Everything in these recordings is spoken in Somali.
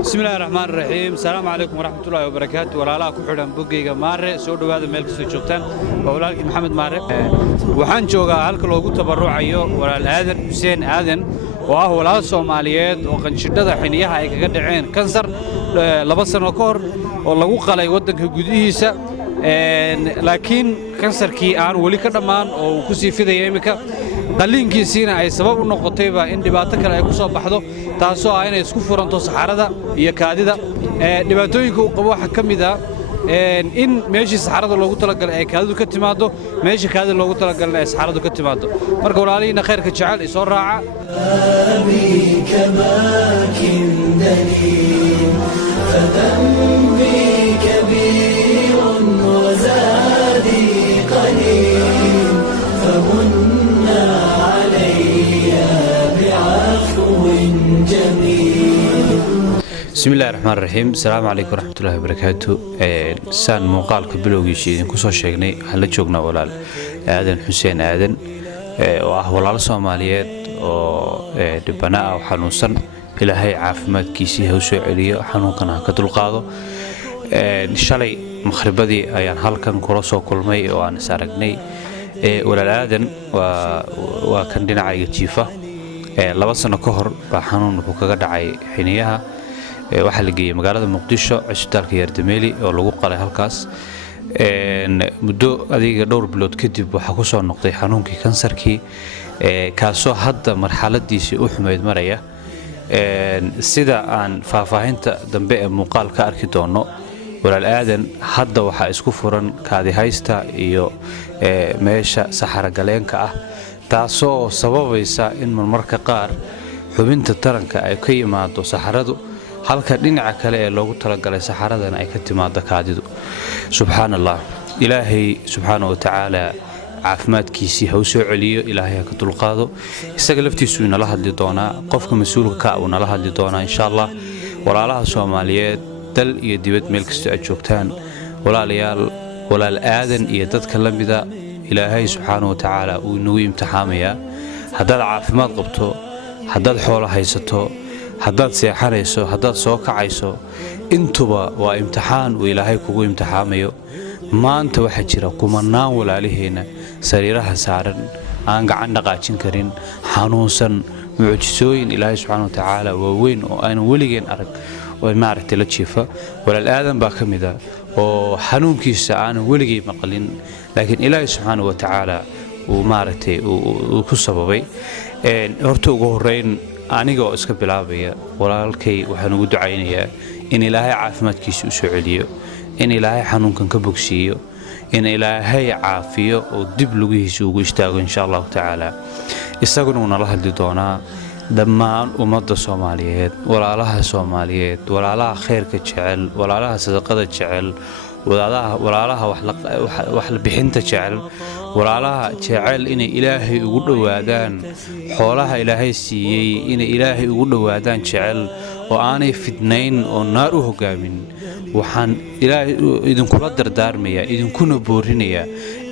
بسم الله الرحمن الرحيم السلام عليكم ورحمة الله وبركاته ولا لا كحرم بوجيجا مارة سود هذا ملك سجوتان وولالك محمد مارة وحن جوجا هالك لوجو تبرع أيوه ولا الآذن حسين آذن وهو ولا الصوماليات وقد شدد حينيها يقدر عين كنسر لبصر نكور والله وقال يودك جديسة لكن كنسر كي أنا ولي كدمان أو كسي في ذا يمك قلينkiisina ay sabab u noqotayba in dhibaato kale ay ku soo baxdo taasoo ah inay isku furanto saxarada iyo kaadida dhibaatooyinka uu qabo waxa kamid ah in meeshii saxarada loogu talagalay ay kaadidu ka timaado meeshii kaadida loogu talagalay ay saxaradu ka timaado marka walaalihiina khayrka jecel isoo raaca بسم الله الرحمن الرحيم السلام عليكم ورحمة الله وبركاته سان مقال كبلوغي شيء كوسو شيغني هلا جوجنا ولا آذن حسين آذن ولا الصوماليات دبنا أو حنوسن إلى هاي عافمات كيسي هو سعودية حنوكنا كتلقاضو شلي مخربدي أيان هالكن كروسو كل مي وأنا سارقني ولا آذن وكان دينا عايق جيفة لبسنا كهر بحنون وكجد عاي حنيها waxaa la geeyay magaalada Muqdisho cisbitaalka Yardameeli oo lagu qalay halkaas muddo adiga dhowr bilood kadib waxa ku soo noqday xanuunkii kansarkii kaasoo hadda marxaladiisii u xumeyd maraya sida aan faahfaahinta dambe ee muuqaalka arki doono walaal aadan hadda waxa isku furan kaadi haysta iyo meesha saxara galeenka ah taasoo sababaysa in marmarka qaar xubinta taranka ay ka yimaado saxaradu halka dhinaca kale ee loogu talagalay saxaradana ay ka timaado kaadidu subhanallah ilaahay subhanahu wa ta'ala caafimaadkiisii ha u soo celiyo ilaahay ka dulqaado isaga laftiisu inala hadli doonaa qofka mas'uulka ka uu nala hadli doonaa insha Allah walaalaha Soomaaliyeed dal iyo dibad meel kasta ay joogtaan walaalayaal walaal aadan iyo dadka la mida ilaahay subhanahu wa ta'ala uu inuu imtixaamaya haddaad caafimaad qabto haddaad xoolo haysato haddaad seexanayso haddaad soo kacayso intuba waa imtixaan uu ilaahay kugu imtixaamayo maanta waxa jira kumanaan walaaliheena sariiraha saaran aan gacan dhaqaajin karin xanuunsan mucjisooyin ilaahay subhanahu wa ta'ala waaweyn oo aan waligeen arag oo maaragtay la jiifa walaal aadan baa kamida oo xanuunkiisa aan waligay maqalin laakiin ilaahay subhanahu wa ta'ala uu maaragtay uu ku sababay horta ugu horeyn aniga oo iska bilaabaya walaalkay waxaan ugu ducaynayaa in ilaahay caafimaadkiisa u soo celiyo in ilaahay xanuunkan ka bogsiiyo in ilaahay caafiyo oo dib lugihiisa ugu istaago insha Allah ta'ala isaguna uu nala hadli doonaa dhammaan ummadda Soomaaliyeed walaalaha khayrka jecel walaalaha sadaqada jecel walaalaha wax la bixinta jecel walaalaha jecel inay ilaahay ugu dhawaadaan xoolaha ilaahay siiyay inay ilaahay ugu dhawaadaan jecel oo aanay fidnayn oo naar u hogaamin waxaan ilaahay idinkula dardaarmaya idinkuna boorinayaa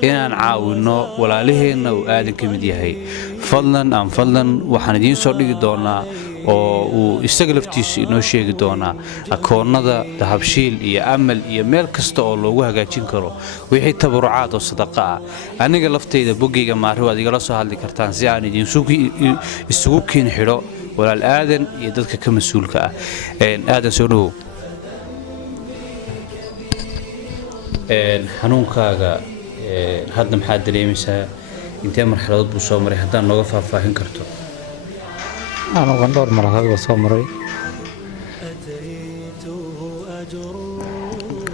inaan caawino walaalaheena oo aadan ka mid yahay fadlan waxaan idin soo dhigi doonaa oo uu isaga laftiisu inoo sheegi doonaa akoonnada dahabshiil iyo amal iyo meel kasta oo loogu hagaajin karo wixii tabarucaad oo sadaqa ah aniga laftayda bogeyga maari waad igala soo hadli kartaan si aan idin isugu keen xidho walaal aadan iyo dadka ka mas'uulka ah aadan soo dhawow xanuunkaaga hadda maxaad dareemaysaa intee marxaladood buu soo maray haddaan nooga faahfaahin karto أنا غندور مرحلة وصامري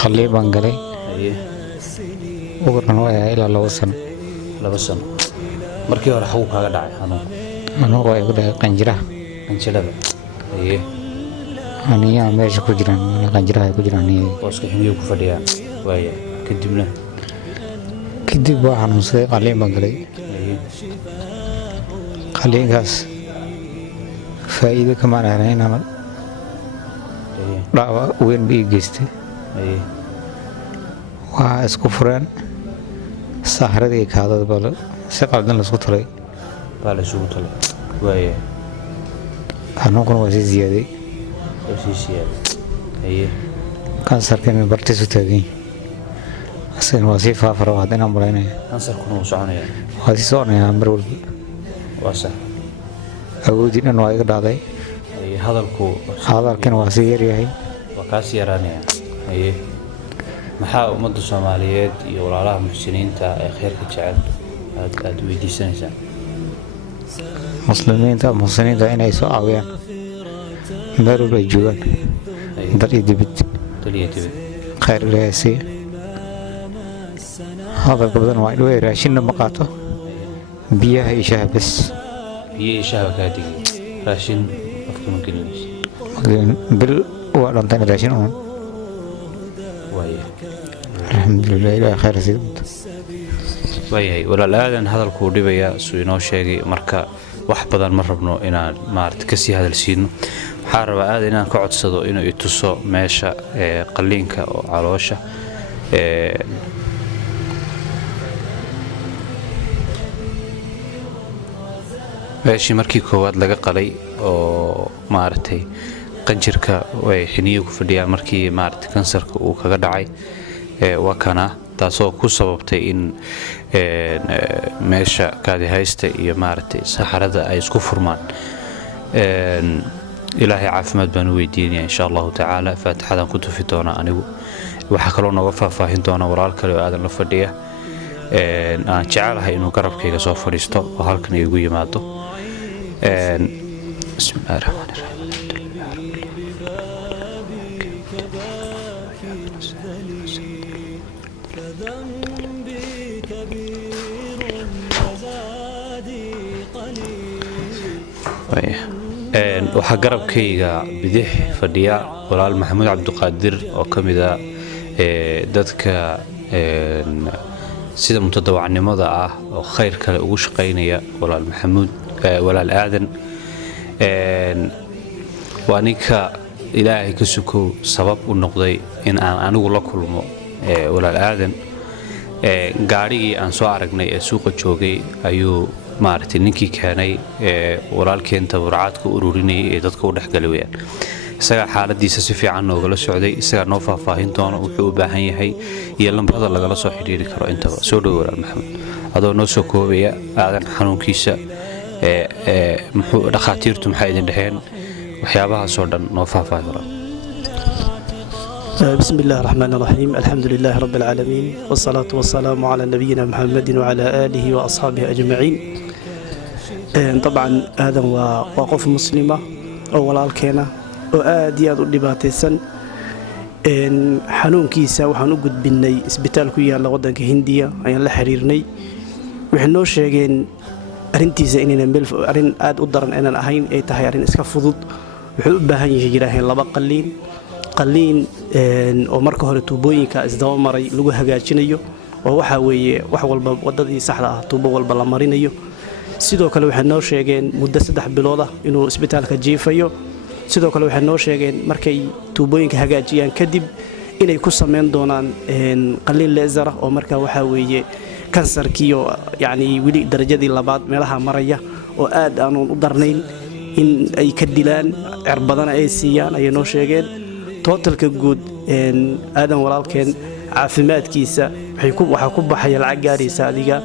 قلي بانجلي وقرنا ويا إلى لوسن markii hore xagu kaaga dhacay xanuun أنا ويا كده قنجرة أنا meesha ku jiraan qanjiraha ku jiraan booska ximiyo ku fadhiyaa waaya kadib waxaan xanuunsaday qalliin baan galay qalliinkaas faa'iido kama aanay inaan dhaawac weyn bii geystay waa isku fureen saaxiradii kaadada baa si qaldan la isku talay baa la isugu talay waaye xanuunkuna waa sii ziyaaday sii siyaad haye kansarkana bartiisu taagay asagana waa sii faafara waa inaan malaynaya kansarkuna wuu soconaya waa sii soconayaa mar walba waa sax awoodii dhan waa iga dhacday haye hadalkana waa sii yaryahay waa kaas yaraanaya haye maxaa ummadda Soomaaliyeed iyo walaalaha muxsiniinta ee khayrka jecel aad weydiisanaysaa muslimiinta inay soo caawiyaan meel walba ay joogaan dal iyo dibad khayr ilaahay siiya hadalka badan waa inuu raashinna ma qaato biyaha iyo shaaha bas biyo iyo shaaha kaa digay raashin afka ma gelinaysa bil waa dhantaan raashin uun waaye alxamdulilah ilaahay khayr siiya waayahay walaal aadan hadalkuu dhibaya suu inoo sheegay marka wax badan ma rabno inaan maaragtay ka sii hadalsiino waxaa rabaa aadan inaan ka codsado inuu i tuso meesha qalliinka oo caloosha meeshii markii koowaad laga qalay oo maaragtay qanjirka way xiniyo ku fadhiyaan markii maaragtay kansarka uu kaga dhacay waa kana taasoo ku sababtay in meesha kaadihaysta iyo maaragtay saxarada ay isku furmaan ilaahay caafimaad baan u weydiinaya insha allahu tacaala faatixadan ku tufi doona anigu waxaa kaloo nooga faahfaahin doona walaal kale oo aadan la fadhiya aan jecelahay inuu garabkayga soo fadhiisto oo halkan igu yimaado bismillahi raxmaani raxiim waxaa garabkayga bidix fadhiya walaal maxamuud cabdiqaadir oo ka mid ah dadka sida mutadawacnimada ah oo khayr kale ugu shaqaynaya walaal maxamuud walaal aadan waa ninka ilaahay ka sukow sabab u noqday in aan anigu la kulmo walaal aadan gaadhigii aan soo aragnay ee suuqa joogay ayuu maaragtay ninkii keenay walaalkeen tabarucaadka ururinayay ee dadka u dhexgalay weyaan isagaa xaaladiisa si fiican noogala socday isagaa noo faahfaahin doono wuxuu u baahan yahay iyo lambarada lagala soo xidhiiri karo intaba soo dhowo walaal maxamed adoo noo soo koobaya aadan xanuunkiisa dhakhaatiirtu maxay idin dhaheen waxyaabahaasoo dhan noo faahfaahin walaal بسم الله الرحمن الرحيم الحمد لله رب العالمين والصلاة والسلام على نبينا محمد وعلى آله وأصحابه أجمعين طبعا هذا وقف مسلمة أو walaalkeena oo aad iyo aad u dhibaataysan xanuunkiisa waxaan u gudbinay isbitaal ku yaala wadanka Hindiya ayaan la xiriirnay waxay noo sheegeen arintiisa inayna meel arin aad u daran inaan ahayn ay tahay arin iska fudud wuxuu u baahan yahay jiraahin laba qalliin oo marka hore tuubooyinka isdaba maray lagu hagaajinayo oo waxa weeye wax walba wadadii saxda ah tuubo walba la marinayo sidoo kale waxay noo sheegeen muddo 3 bilood ah inuu isbitaalka jiifayo sidoo kale waxay noo sheegeen markay tuubooyinka hagaajiyaan kadib inay ku sameyn doonaan qalliin laser ah oo marka waxa weeye kansarkiyo yani wili darajadii labaad meelaha maraya oo aad aan u darnayn in ay ka dilaan cirbadana ay siiyaan ay noo sheegeen totalka guud aadan walaalkeen caafimaadkiisa waxaa ku baxaya lacag gaaraysa adiga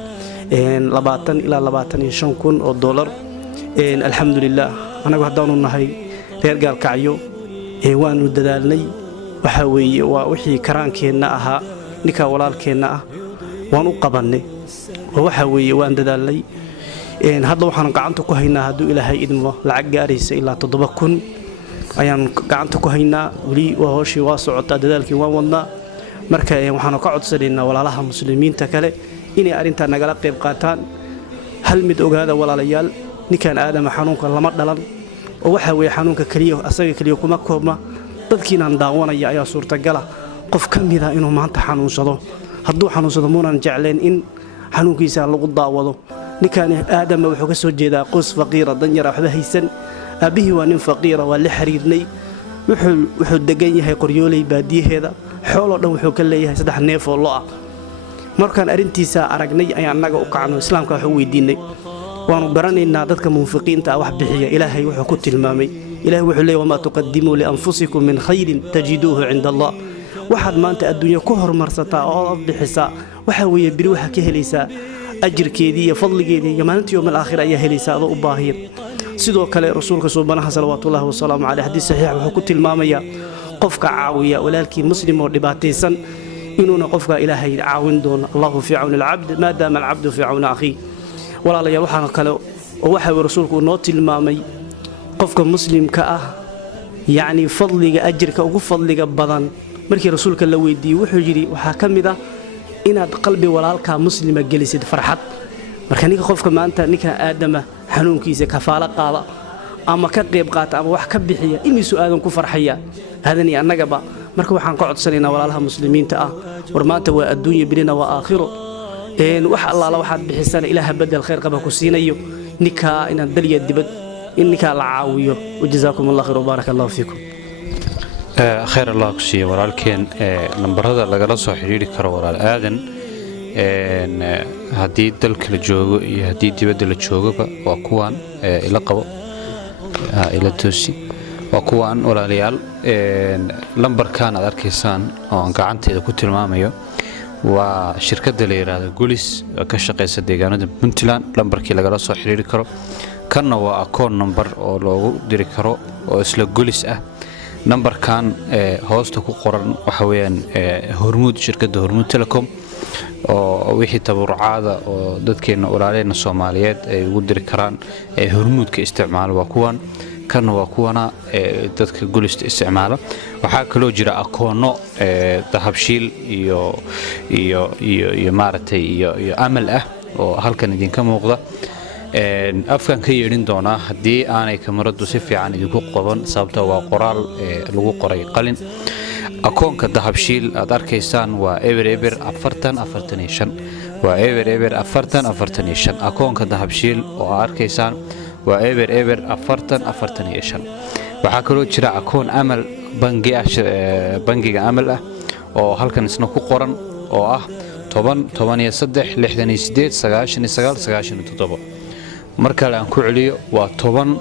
20 ilaa 25 kun oo dollar alxamdulilah anagu haddaanu nahay reer gaalkacyo waanu dadaalnay waxa weeye waa wixii karaankeenna ahaa ninka walaalkeenna ah waan u qabannay oo waxa weeye waan dadaalnay hadda waxaan gacanta ku haynaa hadduu ilaahay idmo lacag gaaraysa ilaa 7 kun ayaan gacanta ku haynaa wali hooshii waa socotaa dadaalkii waan wadnaa marka waxaan ka codsanaynaa walaalaha muslimiinta kale inay arinta nagala qayb qaataan hal mid ogaada walaalayaal ninkan aadama xanuunka lama dhalan oo waxa weeye xanuunka kaliya asaga kaliya kuma koobma dadkiinaan daawanaya ayaa suurtagala qof ka mid ah inuu maanta xanuunsado hadduu xanuunsado muunan jecleen in xanuunkiisa lagu daawado ninkan aadama wuxuu ka soo jeedaa qoys faqiira danyar waxba haysan aabihii waa nin faqiira waa la xiriirnay wuxuu degan yahay qoryooley baadiyaheeda xoolo dhan wuxuu ka leeyahay 3 neef oo lo ah markaan arrintiisa aragnay ayaan annaga u kacno islaamka wax u weydiinay waanu garanaynaa dadka munfiqiinta ah wax bixiya ilaahay wuxuu ku tilmaamay ilaahay wuxuu leeyahay wamaa tuqadimuu lianfusikum min khayrin tajiduuhu cinda allah waxaad maanta adduunya ku hormarsataa oo aad bixisaa waxaa weeye biri waxaa ka helaysaa ajirkeedii iyo fadligeedii iyo maalintii yowmal aakhira ayaa helaysaa adoo u baahiya sidoo kale rasuulka suubanaha salawaatullaahi wasalaamu caleyh xadiis saxiix wuxuu ku tilmaamayaa qofka caawiya walaalkii muslim oo dhibaataysan inuuna qofka ilaahay caawin doono allahu fii cawni alcabd maadaama alcabdu fii cawni akhiih walaalayaal waxaa kale oo waxa uu rasuulku noo tilmaamay qofka muslimka ah yacni fadliga ajirka ugu fadliga badan markii rasuulka la weydiiyey wuxuu yidhi waxaa ka mid ah inaad qalbi walaalkaa muslima gelisid farxad marka ninka qofka maanta ninka aadama xanuunkiisa kafaalo qaada ama ka qayb qaata ama wax ka bixiya imiisu aadan ku farxaya aadan iyo annagaba marka waxaan ka codsanaynaa walaalaha muslimiinta ah war maanta waa adduunya birina waa aakhiro wax allaala waxaad bixisana ilaaha bedel khayr qaba ku siinayo ninkaa inaan daliya dibad in ninkaa la caawiyo wajazaakum allah khayr wabaaraka allahu fiikum khayr allah ku siiyo walaalkeen nambarada lagala soo xidhiiri karo walaal aadan haddii dalka la joogo iyo haddii dibadda la joogaba waa kuwaan ila qabo ila toosi waa kuwaan walaalayaal lambarkan aad arkaysaan oo aan gacanteeda ku tilmaamayo waa shirkadda la yidhaahdo gulis oo ka shaqaysa deegaanada puntland lambarkii lagala soo xidhiiri karo kanna waa akoon nambar oo loogu diri karo oo isla gulis ah nambarkan hoosta ku qoran waxa weeyaan hormuud shirkadda hormuud telecom oo wixii tabarucaada oo dadkeena walaaleyna Soomaaliyeed ay ugu diri karaan hormuudka isticmaal waa kuwan kan waa kuwana dadka gulista isticmaala waxa kale oo jira akoono dahabshiil iyo maartay iyo amal ah oo halkan idinka muuqda afkan ka yeedhin doona hadii aanay kamaradu si fiican idinku qaban sababta waa qoraal lagu qoray qalin akoonka dahabshiil aad arkaysaan waa eber 445 waa eber 445 akoonka dahabshiil oo aad arkaysaan waa eber 445 waxa kale oo jira akoon amal bangiga amal ah oo halkan isna ku qoran oo ah 10 marka aan ku celiyo waa 10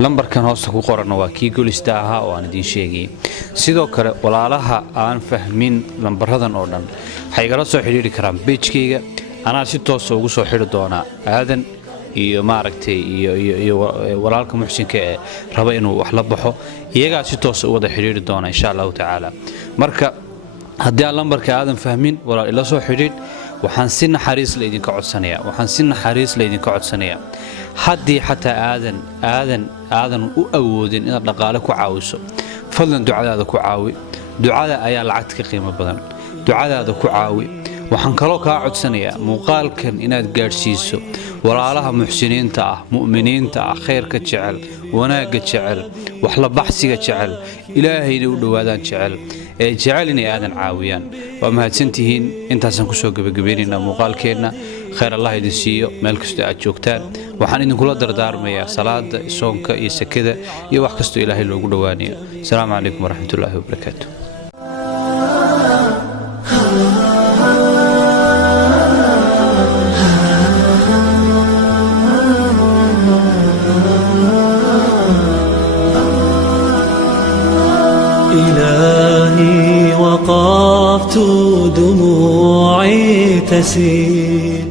lambarkan hoosta ku qoran waa kii gulista ahaa oo aan idin sheegay sidoo kale walaalaha aan fahmin lambaradan oo dhan waxay igala soo xiriiri karaan page-kayga anaa si toos ah ugu soo xiri doona aadan iyo maaragtay iyo walaalka muxsinka ee raba inuu wax la baxo iyaga si toos ah u wada xiriiri doona insha Allah taala marka haddii aan lambarka aadan fahmin walaal ila soo xiriir waxaan si naxariis la idinka codsanayaa haddii xataa aadan u awoodin inaad dhaqaale ku caawiso fadlan ducadaada ku caawi ducada ayaa lacag ka qiimo badan ducadaada ku caawi waxaan kaloo kaa codsanayaa muuqaalkan inaad gaadhsiiso walaalaha muxsiniinta ah mu'miniinta ah khayrka jecel wanaagga jecel wax la baxsiga jecel ilaahayna u dhowaadaan jecel inay aadan caawiyaan waa mahadsantihiin intaasan ku soo gabagabaynaynaa muuqaalkeenna khayr allah idin siiyo meel kasta aad joogtaan waxaan idinkula dardaarmayaa salaada soonka iyo sakada iyo wax kastoo ilaahay loogu dhowaanayo asalaamu calaykum waraxmatullaahi wabarakaatu إلهي وقفت دموعي تسيل